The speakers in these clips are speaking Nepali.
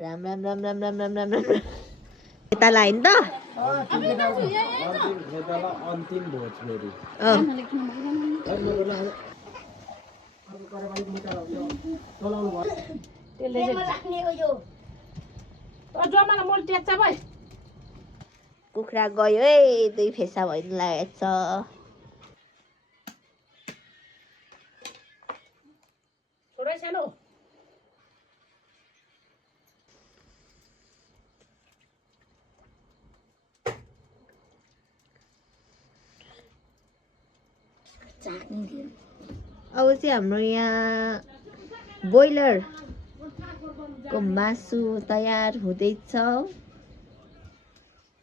राम राम राम राम राम राम राम राम यता लाइन त अन्तिम भोज फेरि कुखुरा गयो है 2 फेसा भइदिनु लागेको छ छोरा सानो अब चाहिँ हाम्रो यहाँ ब्रोइलरको मासु तयार हुँदैछ यो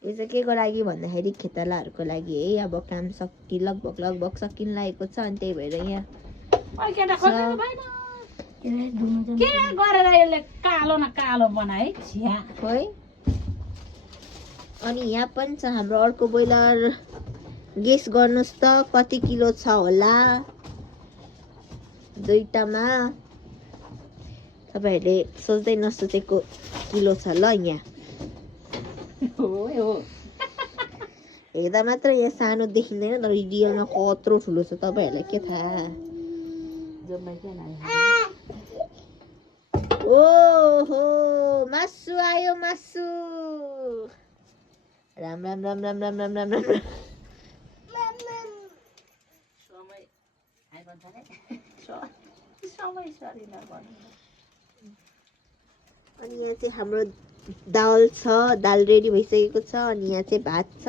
चाहिँ के को लागि भन्दाखेरि खेतालाहरूको लागि है अब काम लगभग सकिन लागेको छ अनि त्यही भएर यहाँ के गरेर यसले कालो न कालो बनाए छ्या है अनि यहाँ पनि छ हाम्रो अर्को ब्रोइलर गेस गर्नुहोस् त कति किलो छ होला दुईटामा तपाईहरुले सोच्दै नसोचेको किलो छ ल यहाँ हेर्दा मात्र यहाँ सानो देखिँदैन तर रियलमा कत्रो ठुलो छ तपाईहरुलाई के थाहा ओहो मासु आयो मासु राम राम राम राम राम राम राम राम अनि यहाँ चाहिँ हाम्रो दाल छ दाल रेडी भइसकेको छ अनि यहाँ चाहिँ भात छ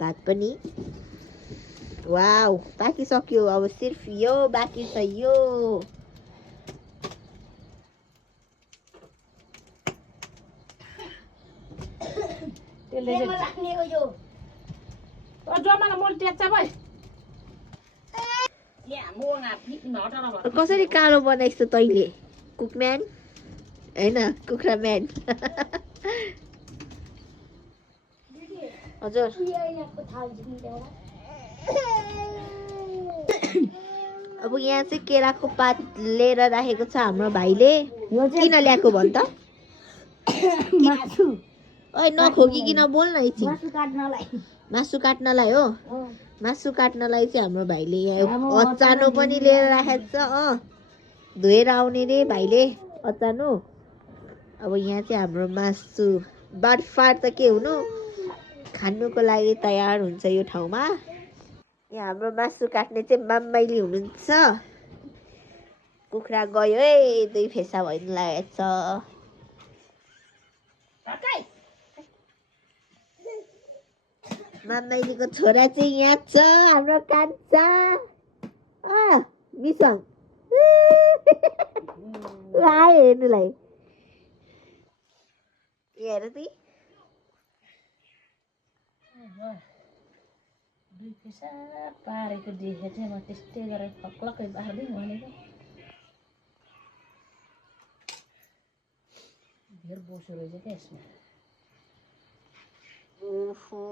भात पनि वाउ पाकिसक्यो अब सिर्फ यो बाँकी छ यो कसरी कालो बनाइस् त तैले कुकम्यान हैन कुखुरा म्यान हजुर अब यहाँ चाहिँ केराको पात लिएर राखेको छ हाम्रो भाइले किन ल्याएको भन् त ओइ नखोकिकिन बोल न एकछिन मासु काट्नलाई हो मासु काट्नलाई चाहिँ हाम्रो भाइले यहाँ अचानो पनि लिएर राखेको छ धोएर आउने रे भाइले अचानो अब यहाँ चाहिँ हाम्रो मासु बाटफाट त के हुनु खानुको लागि तयार हुन्छ यो ठाउँमा यहाँ हाम्रो मासु काट्ने चाहिँ माम्माइली हुनुहुन्छ कुखुरा गयो है 2 फेसा भइदिनु लागेको छ माम्माइलीको छोरा चाहिँ यहाँ छ हाम्रो कान्छा मिसङ आयो हेर्नुलाई हेर त दुई पैसा पारेको देखे चाहिँ म त्यस्तै गरेर फक्लक्कै पार्दै भनेको धेर बोसो रहेछ क्या यसमा ओहो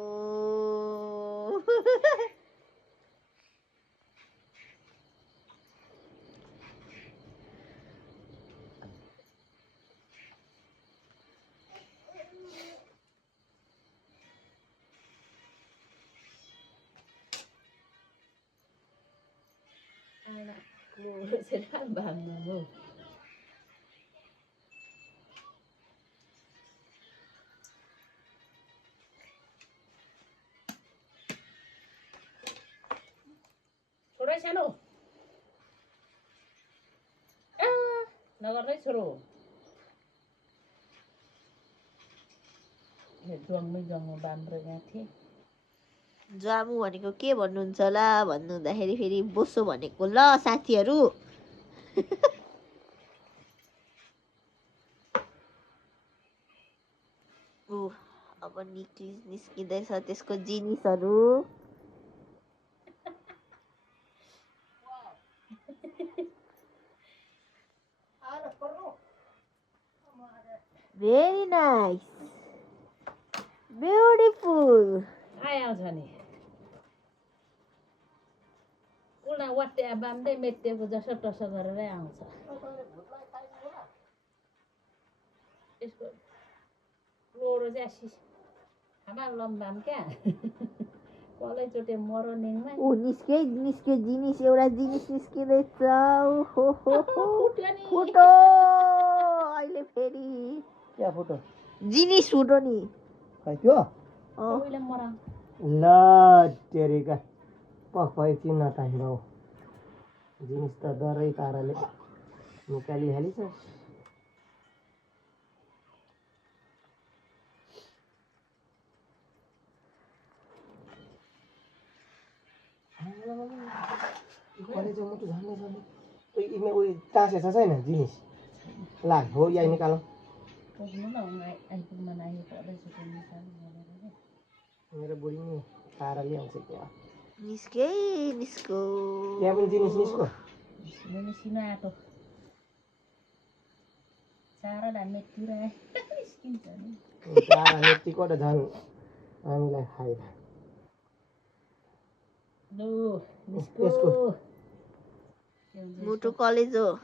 sedang bangun छोरा सानो नगर्दै छोरो जङ्गमै जङ्गमा बाँध्र गएको थिएँ जामु भनेको के भन्नुहुन्छ होला भन्नुहुँदाखेरि फेरि बोसो भनेको ल साथीहरू अब निस्किँदैछ त्यसको जिनिसहरू भेरी नाइस ब्युटिफुल आउँछ नि उल्टा वाट्या बाँध्दै मेटेको जसो टसो गरेरै आउँछ यसको लोडो चाहिँ आसिस हामा लम्बाम क्या कलै चोटे मरनिङमा ऊ निस्के जिनिस एउटा जिनिस निस्किँदैछ ओहो फुटो अहिले फेरि क्या फोटो जिनिस फुटो नि खै त्यो पहिला मरा ल तेरिका पक्कै चिन्न ताहिरो जिनिस त डरै पाराले निकालिहालिछ कलेज मुटु झन्डै झन्डै उयो टाँसेछ छैन जिनिस ला हो यहाँ निकालौँ पुग्नु न आइपुग्न नआएको कलै चोटे निकाल्नु भनेर मेरो बुढी नि पाराले आउँछ क्या निस्को त्यहाँ पनि जिनिस निस्को निस्किन आँटो चारा मेट्टिएर निस्किन्छ नि चारा मेट्टीको त झन् हामीलाई फाइदा लु निस्को मुटु कलेज हो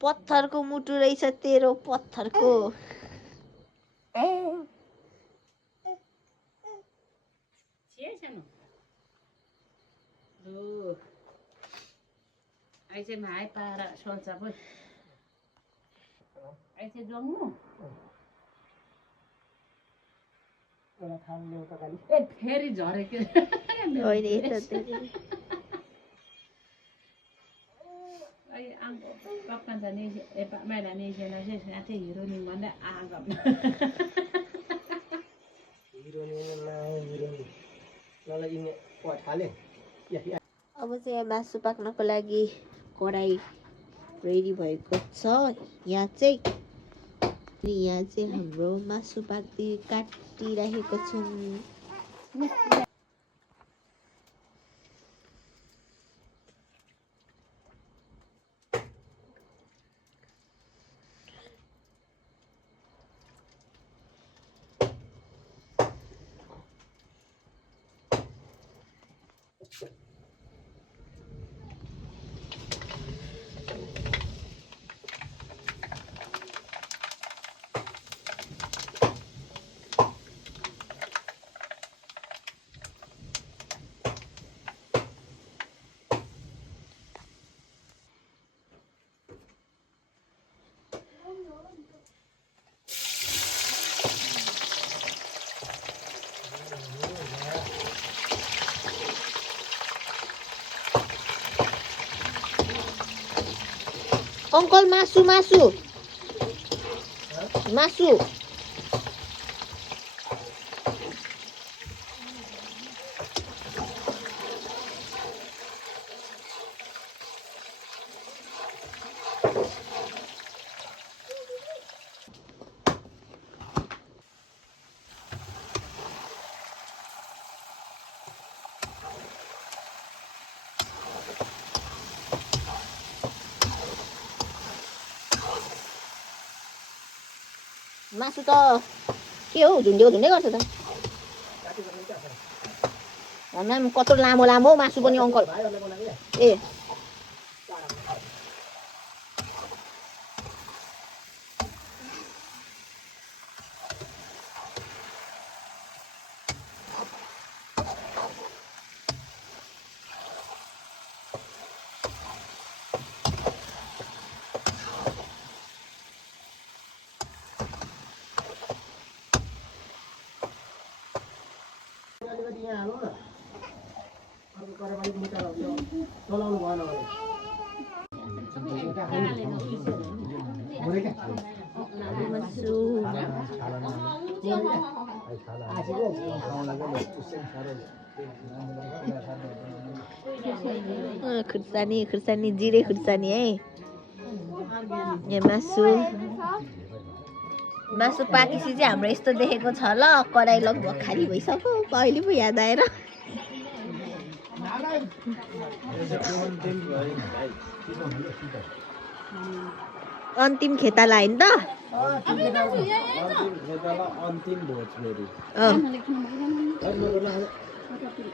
पत्थरको मुटु रहेछ तेरो पत्थरको ऐसे भाइ पाएर सोल्छ पो ऐसे जोग्नु ए फेरि झरेको होइन यता कप्पा त नि मैला नि साथै हिरोनी भन्दा आगम अब चाहिँ यहाँ मासु पाक्नको लागि कराई रेडी भएको छ यहाँ चाहिँ हाम्रो मासु काटिराखेको छौँ अङ्कल मासु मासु त के हो झुन्डे गर्छ त हामीलाई कत्रो लामो मासु पनि अङ्कल ए चलाउनु भएन खुर्सानी जिरे खुर्सानी है यहाँ मासु पाकेपछि चाहिँ हाम्रो यस्तो देखेको छ ल कराई लगभग खाली भइसक्यो कहिले पो याद आएर अन्तिम खेता लाइन त अन्तिम भोज फेरि टोपी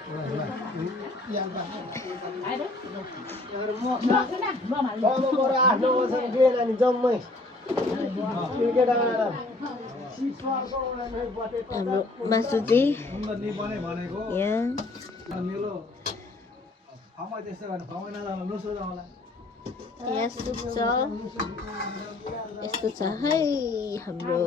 जम्मै क्रिकेट हाम्रो मासु चाहिँ यहाँ यहाँ सुप छ यस्तो छ है हाम्रो